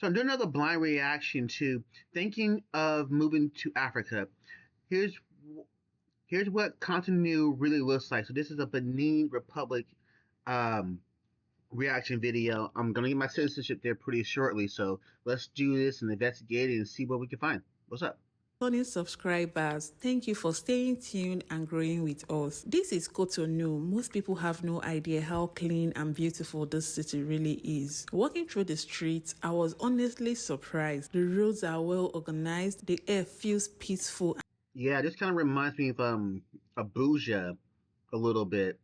So I'm doing another blind reaction to thinking of moving to Africa. Here's here's what Cotonou really looks like. So this is a Benin Republic um, reaction video. I'm gonna get my citizenship there pretty shortly. So let's do this and investigate it and see what we can find. What's up? Returning subscribers, thank you for staying tuned and growing with us. This is Cotonou. Most people have no idea how clean and beautiful this city really is. Walking through the streets, I was honestly surprised. The roads are well organized, the air feels peaceful. Yeah, this kind of reminds me of Abuja a little bit,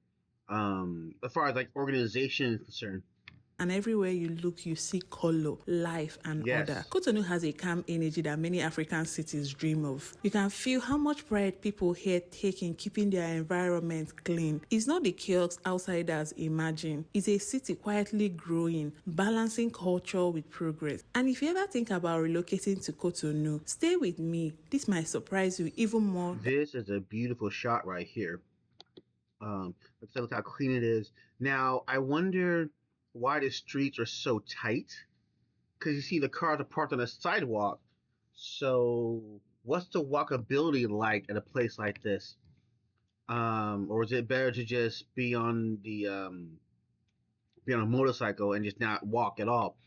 as far as like organization is concerned. And everywhere you look, you see color, life, and Yes. order. Cotonou has a calm energy that many African cities dream of. You can feel how much pride people here take in keeping their environment clean. It's not the chaos outsiders imagine. It's a city quietly growing, balancing culture with progress. And if you ever think about relocating to Cotonou, stay with me. This might surprise you even more. This is a beautiful shot right here. Let's look how clean it is. Now, I wonder why the streets are so tight. Because you see the cars are parked on the sidewalk. So, what's the walkability like at a place like this? Or is it better to just be on a motorcycle and just not walk at all?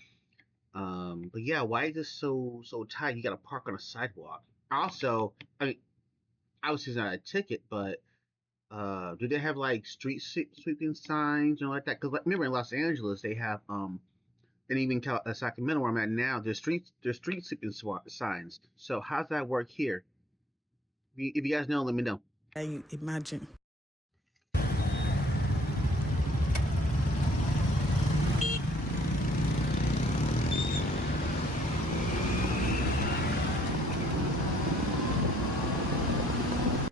But yeah, why is this so tight? You got to park on a sidewalk. Also, I mean, obviously it's not a ticket, but do they have like street sweeping signs and like that? Because remember in Los Angeles they have and even Sacramento where I'm at now, there's street sweeping signs. So how's that work here? If you guys know, let me know. You imagine.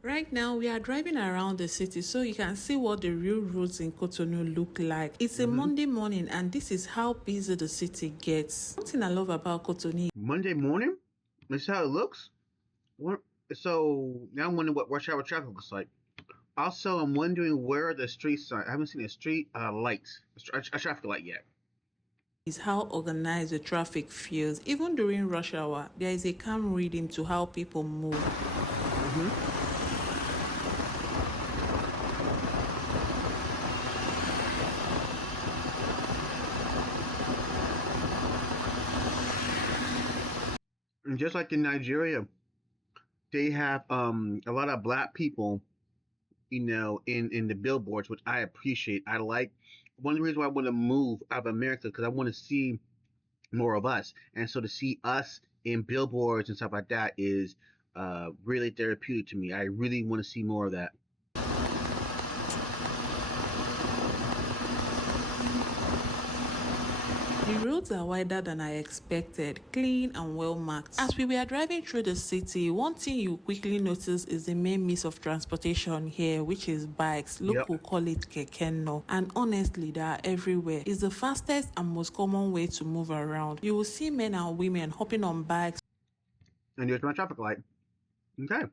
Right now, we are driving around the city so you can see what the real roads in Cotonou look like. It's a Monday morning and this is how busy the city gets. One thing I love about Cotonou. Monday morning? This is how it looks? So now I'm wondering what rush hour traffic looks like. Also, I'm wondering where are the street signs. I haven't seen a street lights, a traffic light yet. Is how organized the traffic feels. Even during rush hour, there is a calm rhythm to how people move. And just like in Nigeria, they have a lot of black people, in the billboards, which I appreciate. I like one of the reasons why I want to move out of America because I want to see more of us, and so to see us in billboards and stuff like that is really therapeutic to me. I really want to see more of that. The roads are wider than I expected, clean and well marked. As we were driving through the city, one thing you quickly notice is the main means of transportation here, which is bikes. Local call it kekeno. And honestly, they are everywhere. It's the fastest and most common way to move around. You will see men and women hopping on bikes. And there's my traffic light. Okay.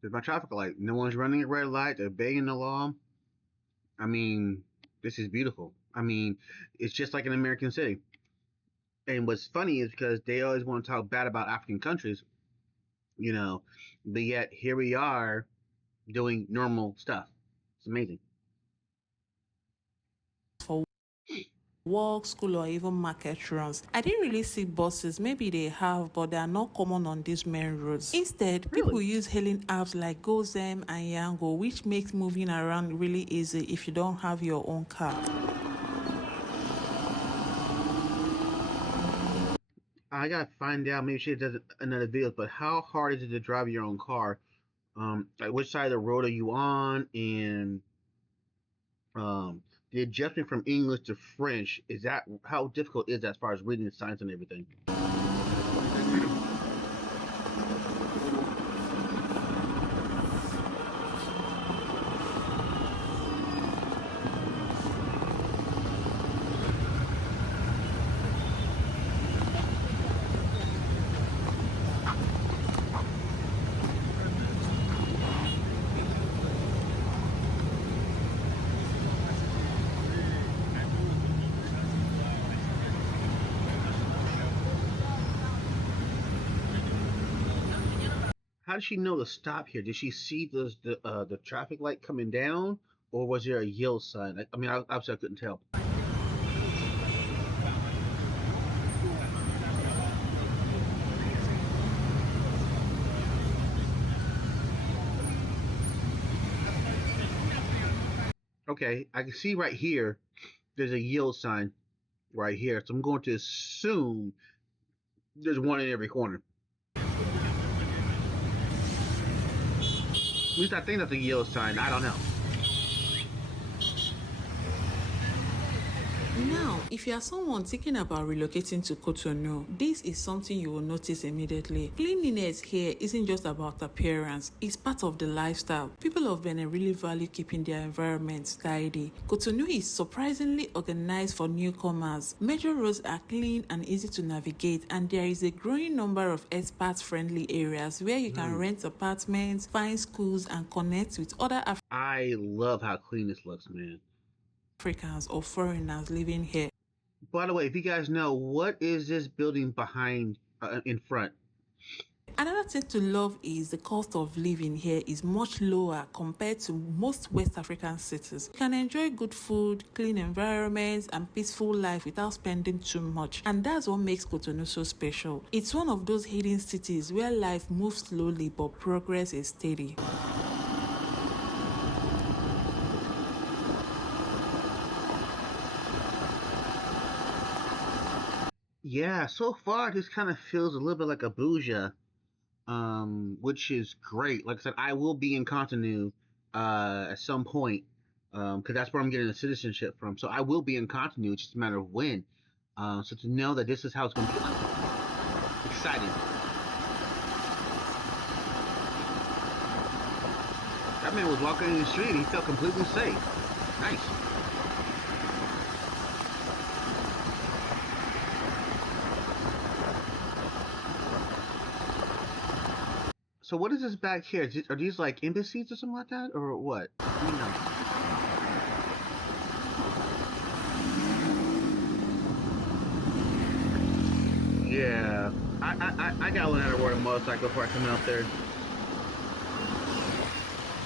There's my traffic light. No one's running at red light. They're obeying the law. I mean, this is beautiful. I mean, it's just like an American city. And what's funny is because they always want to talk bad about African countries, but yet here we are doing normal stuff. It's amazing. For work, school, or even market runs. I didn't really see buses. Maybe they have, but they are not common on these main roads. Instead, people use hailing apps like Gozem and Yango, which makes moving around really easy if you don't have your own car. I gotta find out. Maybe she does another video. But how hard is it to drive your own car? Like which side of the road are you on? And the adjustment from English to French, is that how difficult is that as far as reading the signs and everything? How did she know to stop here? Did she see the traffic light coming down, or was there a yield sign? I mean, obviously I couldn't tell. Okay, I can see right here. There's a yield sign right here, so I'm going to assume there's one in every corner. At least I think that's a yield sign. I don't know. Now, if you are someone thinking about relocating to Cotonou, this is something you will notice immediately. Cleanliness here isn't just about appearance, it's part of the lifestyle. People of Benin really value keeping their environment tidy. Cotonou is surprisingly organized for newcomers. Major roads are clean and easy to navigate, and there is a growing number of expat-friendly areas where you can rent apartments, find schools, and connect with other I love how clean this looks, man. Africans or foreigners living here. By the way, if you guys know, what is this building behind, in front? Another thing to love is the cost of living here is much lower compared to most West African cities. You can enjoy good food, clean environments, and peaceful life without spending too much. And that's what makes Cotonou so special. It's one of those hidden cities where life moves slowly but progress is steady. Yeah, so far this kind of feels a little bit like Abuja, which is great. Like I said, I will be in Cotonou at some point, because that's where I'm getting the citizenship from. So I will be in Cotonou. It's just a matter of when. So to know that this is how it's going to be, exciting. That man was walking in the street. He felt completely safe. Nice. So what is this back here? Are these like embassies or something like that, or what? You know. Yeah, I got one out of a motorcycle before I come out there.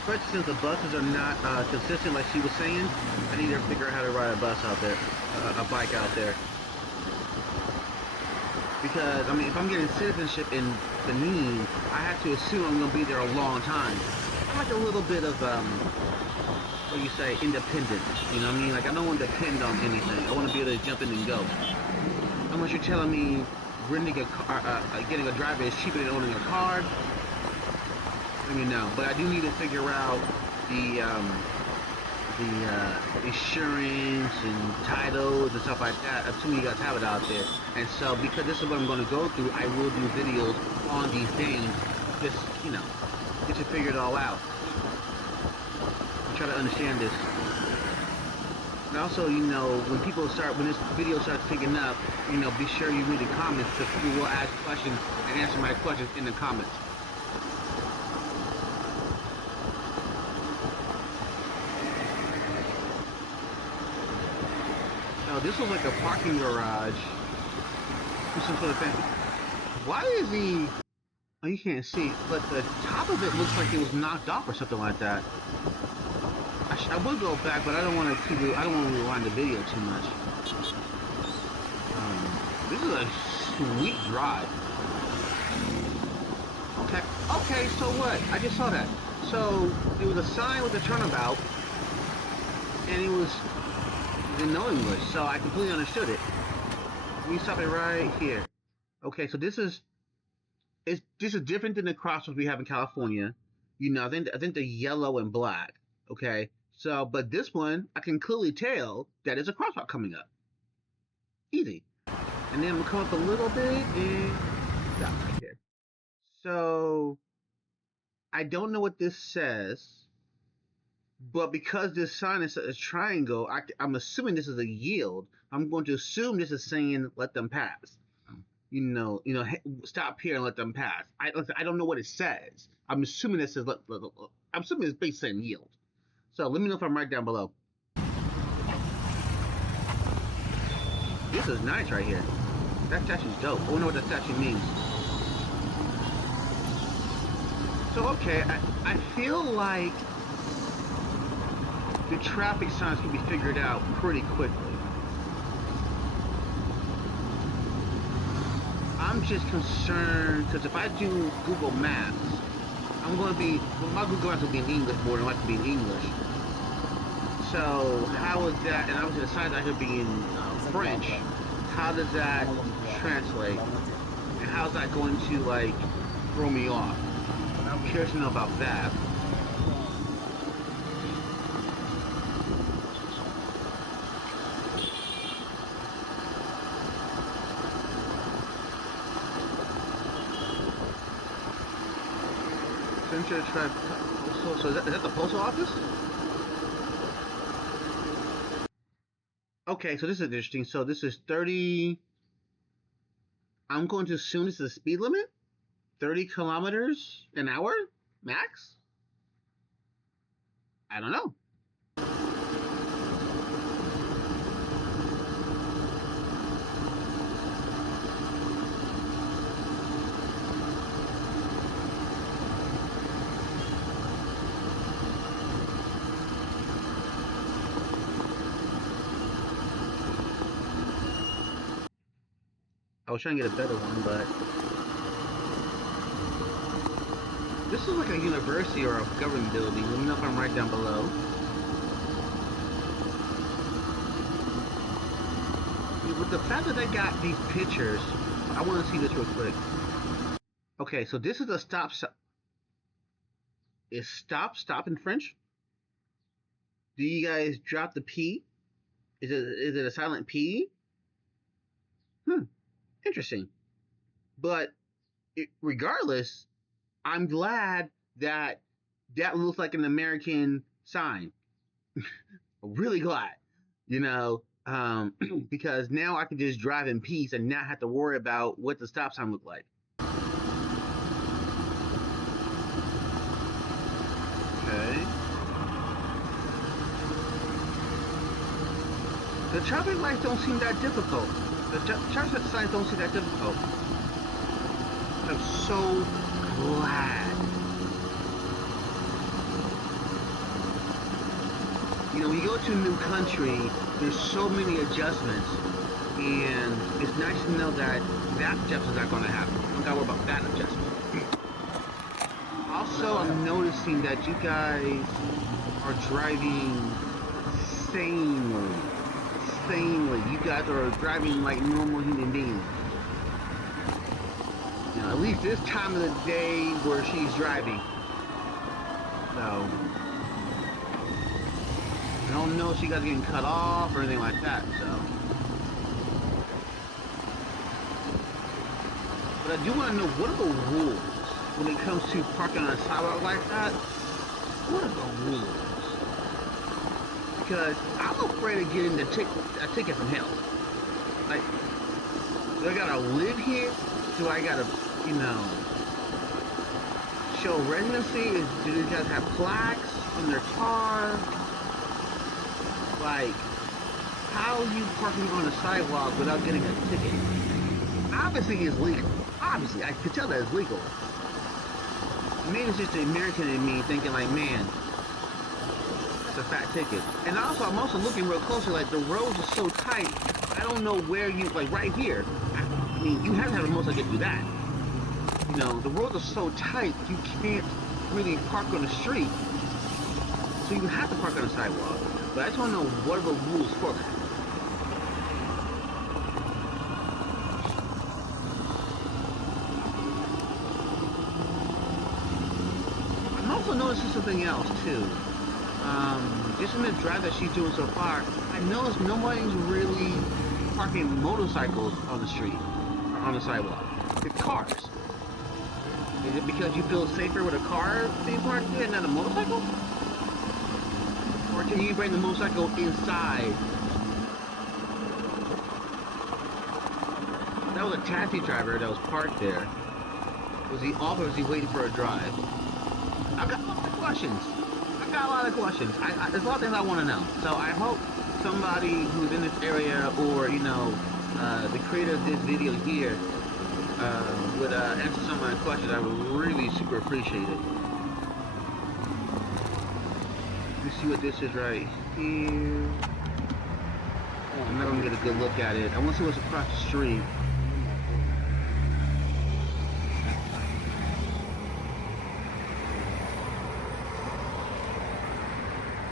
Especially since the buses are not consistent, like she was saying, I need to figure out how to ride a bus out there, a bike out there. Because I mean, if I'm getting citizenship in Benin, I have to assume I'm gonna be there a long time. I like a little bit of what do you say, independence. You know what I mean? Like I don't want to depend on anything. I want to be able to jump in and go. Unless you're telling me renting a car, getting a driver is cheaper than owning a car. Let me know. But I do need to figure out the insurance and titles and stuff like that. Assuming you guys have it out there. And so, because this is what I'm going to go through, I will do videos on these things, just, you know, just to figure it all out. And try to understand this. And also, you know, when this video starts picking up, you know, be sure you read the comments, because people will ask questions and answer my questions in the comments. This was like a parking garage. Some sort of thing. Why is he? Oh, you can't see, but the top of it looks like it was knocked off or something like that. I would go back, but I don't want to keep it. I don't want to rewind the video too much. This is a sweet drive. Okay. Okay. So what? I just saw that. So there was a sign with a turnabout, and it was. Didn't know English, so I completely understood it. We stop it right here. Okay, so this is different than the crosswalks we have in California. You know, I think they're yellow and black. Okay, so but this one I can clearly tell that is a crosswalk coming up. Easy. And then we'll come up a little bit and stop right here. So I don't know what this says. But because this sign is a triangle, I'm assuming this is a yield. I'm going to assume this is saying let them pass. You know, stop here and let them pass. I don't know what it says. I'm assuming it says I'm assuming it's basically saying yield. So let me know if I'm right down below. This is nice right here. That statue's dope. I wonder what that statue means. So okay, I feel like the traffic signs can be figured out pretty quickly. I'm just concerned because if I do Google Maps, I'm going to be, well, my Google Maps will be in English more than likely be in English. So how is that, and obviously the signs out here being French, how does that translate? And how's that going to like throw me off? I'm curious to know about that. Center Tribe. So is that the post office? Okay, so this is interesting. So this is 30. I'm going to assume this is the speed limit? 30 kilometers an hour max? I don't know. I was trying to get a better one, but this is like a university or a government building. Let me know if I'm right down below. With the fact that they got these pictures, I want to see this real quick. Okay, so this is a stop. Is stop in French? Do you guys drop the P? Is it a silent P? Interesting. But regardless, I'm glad that that looks like an American sign. Really glad, you know, because now I can just drive in peace and not have to worry about what the stop sign look like. Okay. The traffic lights don't seem that difficult. The traffic signs don't seem that difficult. I'm so glad. You know, when you go to a new country, there's so many adjustments, and it's nice to know that that adjustment's not going to happen. I don't got to worry about that adjustment. Also, I'm noticing that you guys are driving sanely. You guys are driving like normal human beings. You know, at least this time of the day where she's driving. So, I don't know if you guys are getting cut off or anything like that, so. But I do want to know, what are the rules when it comes to parking on a sidewalk like that? What are the rules? Because I'm afraid of getting a ticket from hell. Like, do I gotta live here? Do I gotta, you know, show residency? Do these guys have plaques in their car? Like, how are you parking on a sidewalk without getting a ticket? Obviously it's legal. Obviously, I could tell that it's legal. Maybe it's just the American in me thinking like, man, it's a fat ticket. And also, I'm also looking real closely, like the roads are so tight, I don't know where you, like right here, I mean, you have to have a motorcycle to do that. You know, the roads are so tight, you can't really park on the street. So you have to park on the sidewalk. But I just want to know, what are the rules for that? I'm also noticing something else too. Just in the drive that she's doing so far, I noticed nobody's really parking motorcycles on the street, or on the sidewalk. It's cars. Is it because you feel safer with a car being parked there and not a motorcycle? Or can you bring the motorcycle inside? That was a taxi driver that was parked there. Was he off or was he waiting for a drive? I've got a lot of questions. There's a lot of things I want to know. So I hope somebody who's in this area, or, you know, the creator of this video here, would answer some of my questions, I would really super appreciate it. Let's see what this is right here. I'm not gonna get a good look at it. I want to see what's across the street.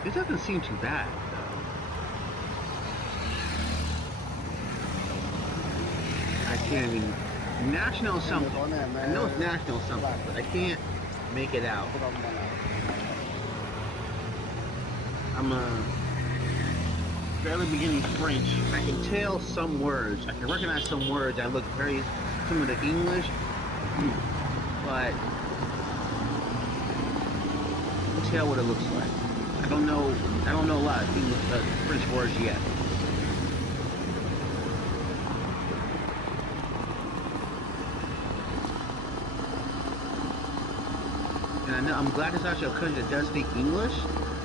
This doesn't seem too bad, though. I can't even. National something. I know it's national something, but I can't make it out. I'm barely beginning French. I can tell some words. I can recognize some words that look very similar to English, but I can tell what it looks like. I don't know a lot of English, French words yet. And I'm glad it's actually a country that does speak English,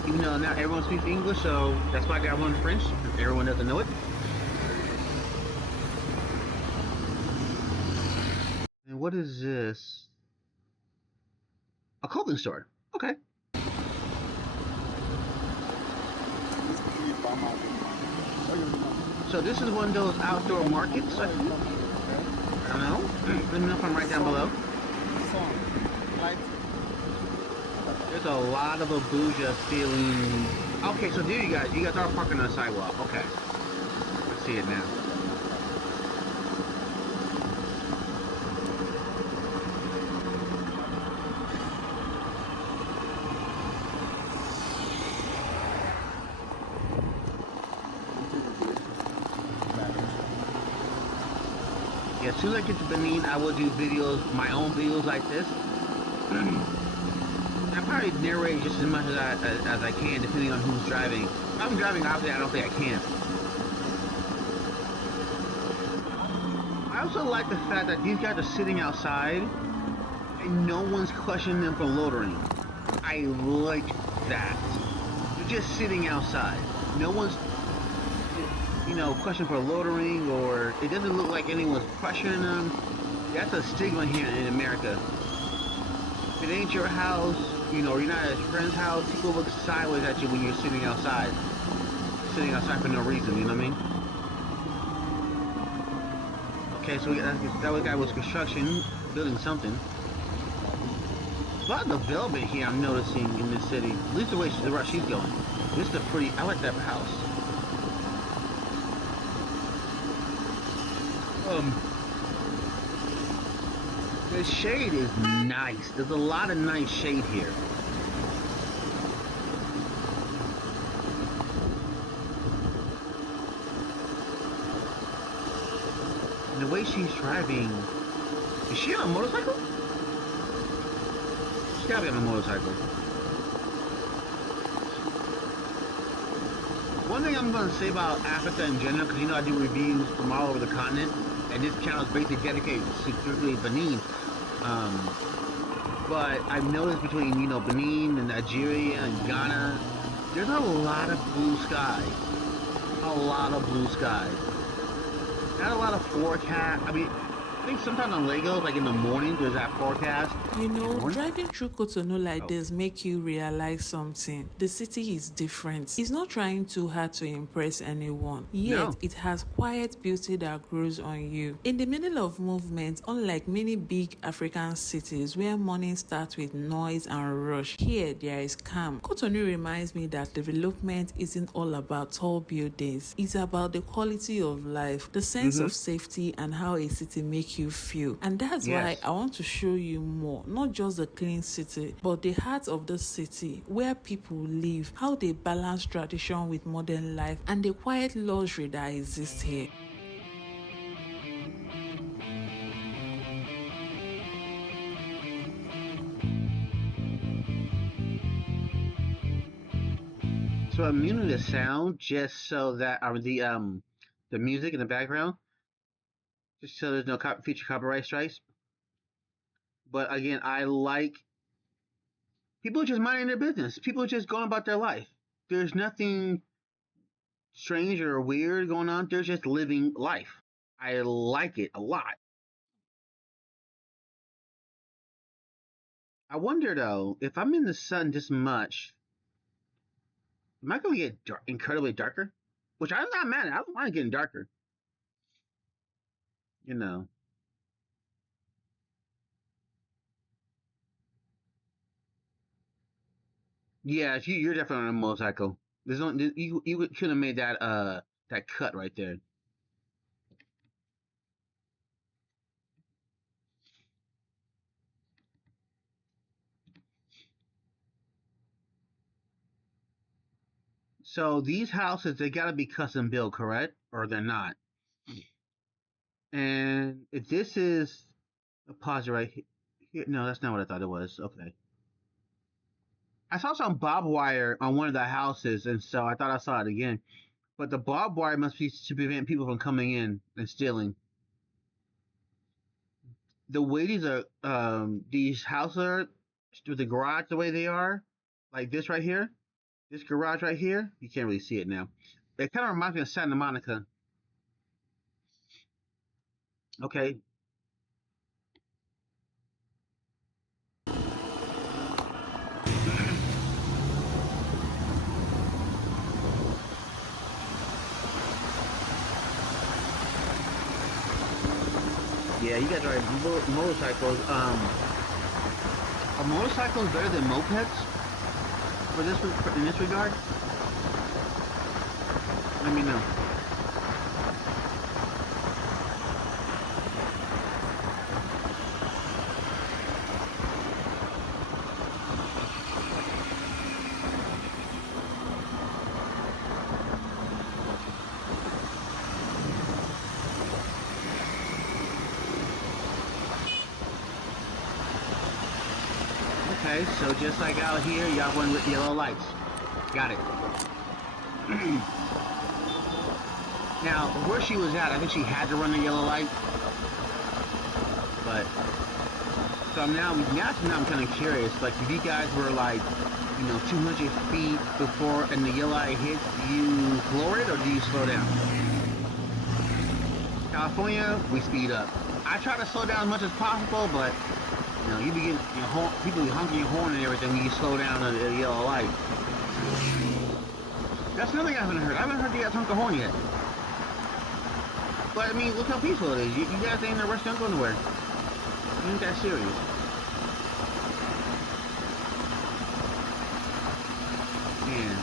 even though not everyone speaks English, so that's why I got one French, if everyone doesn't know it. And what is this? A clothing store. Okay. So this is one of those outdoor markets. I don't know. Let me know if I'm right down below. There's a lot of Abuja feeling. Okay, so there you guys are parking on the sidewalk. Okay. I see it now. Yeah, as soon as I get to Benin, I will do videos, my own videos like this. I probably narrate just as much as I can, depending on who's driving. If I'm driving, obviously, I don't think I can. I also like the fact that these guys are sitting outside, and no one's questioning them for loitering. I like that. They're just sitting outside. No one's, questioning for loitering, or it doesn't look like anyone's pressuring them. That's a stigma here in America. If it ain't your house, or you're not at a friend's house, people look sideways at you when you're sitting outside. Sitting outside for no reason, you know what I mean? Okay, so that guy was construction, building something. A lot of development here I'm noticing in this city. At least the route she's going. This is I like that house. The shade is nice. There's a lot of nice shade here. And the way she's driving, is she on a motorcycle? She's gotta be on a motorcycle. One thing I'm gonna say about Africa in general, because I do reviews from all over the continent, and this channel is basically dedicated specifically to Benin. But I've noticed between, Benin and Nigeria and Ghana, there's a lot of blue skies. A lot of blue skies. Not a lot of forecast. I mean, I think sometimes on Lagos, like in the morning, there's that forecast. Driving through Cotonou like this make you realize something. The city is different. It's not trying too hard to impress anyone. Yet, It has quiet beauty that grows on you. In the middle of movement, unlike many big African cities where morning starts with noise and rush, here there is calm. Cotonou reminds me that development isn't all about tall buildings. It's about the quality of life, the sense of safety, and how a city makes you feel. And that's why I want to show you more, not just the clean city, but the heart of the city, where people live, how they balance tradition with modern life, and the quiet luxury that exists here. So I'm muting the sound just so that the music in the background, just so there's no future copyright strikes. But again, I like people just minding their business. People just going about their life. There's nothing strange or weird going on. They're just living life. I like it a lot. I wonder though, if I'm in the sun this much, am I going to get incredibly darker? Which I'm not mad at. I don't mind getting darker. You know. Yeah, you're definitely on a motorcycle. There's no, you could have made that cut right there. So these houses, they gotta be custom built, correct? Or they're not. And if this is a pause right here, no, that's not what I thought it was. Okay. I saw some barbed wire on one of the houses, and so I thought I saw it again. But the barbed wire must be to prevent people from coming in and stealing. The way these houses are, with the garage the way they are, like this right here, this garage right here, you can't really see it now. It kind of reminds me of Santa Monica. Okay. Yeah, you guys ride motorcycles. Are motorcycles better than mopeds in this regard? Let me know. Okay, so just like out here, y'all run with yellow lights. Got it. Now, where she was at, I think she had to run the yellow light. But so now I'm kind of curious. Like, if you guys were like, 200 feet before and the yellow light hits, do you floor it or do you slow down? California, we speed up. I try to slow down as much as possible, but you be getting people be honking your horn and everything when you slow down at a yellow light. That's another thing I haven't heard. I haven't heard you guys honk a horn yet. But I mean, look how peaceful it is. You guys ain't in a rush, don't go nowhere. You ain't that serious. Man,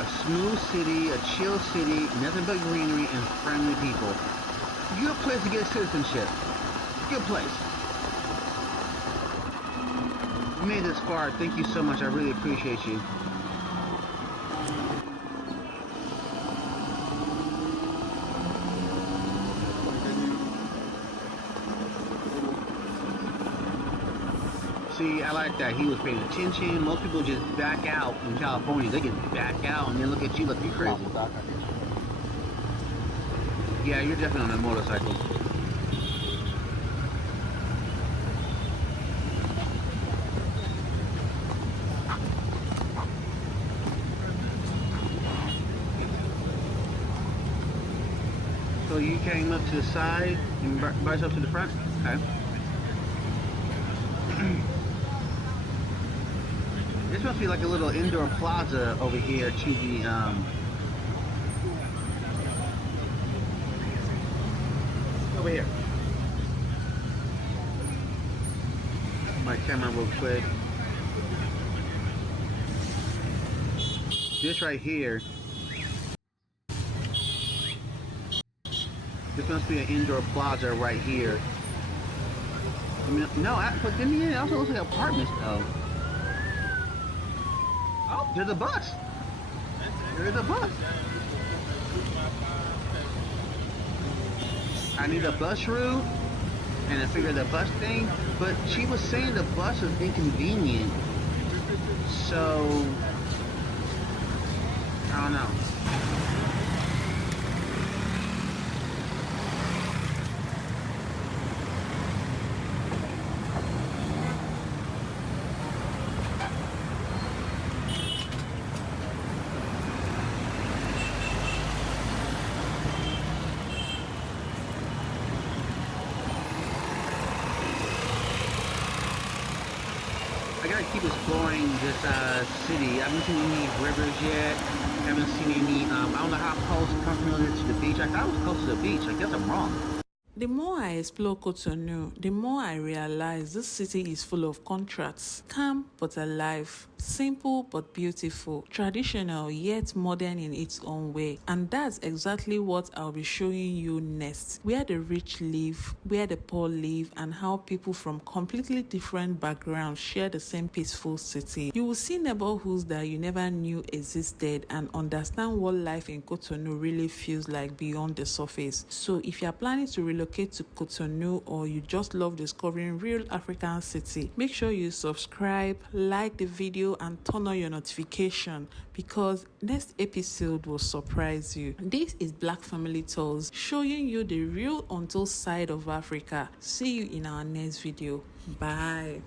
a smooth city, a chill city, nothing but greenery and friendly people. Good place to get citizenship. Good place. You made this far. Thank you so much. I really appreciate you. See, I like that. He was paying attention. Most people just back out in California. They can back out and then look at you like you're crazy. Yeah, you're definitely on a motorcycle. So you came up to the side and brought yourself to the front? Okay. This must be like a little indoor plaza over here to the over here. My camera real quick. This right here. This must be an indoor plaza right here. I mean, no, but then it also looks like apartments though. Oh, there's a bus. There's a bus. I need a bus route and I figured the bus thing, but she was saying the bus is inconvenient. So I don't know. I gotta keep exploring this city. I haven't seen any rivers yet. Haven't seen any. I don't know how close it is to the beach. I thought it was close to the beach. I guess I'm wrong. The more I explore Cotonou, the more I realize this city is full of contrasts. Calm but alive, simple but beautiful, traditional yet modern in its own way. And that's exactly what I'll be showing you next. Where the rich live, where the poor live, and how people from completely different backgrounds share the same peaceful city. You will see neighborhoods that you never knew existed and understand what life in Cotonou really feels like beyond the surface. So if you are planning to relocate to Cotonou or you just love discovering real African city, make sure you subscribe, like the video, and turn on your notification because next episode will surprise you. This is Black Family Tours, showing you the real untold side of Africa. See you in our next video. Bye.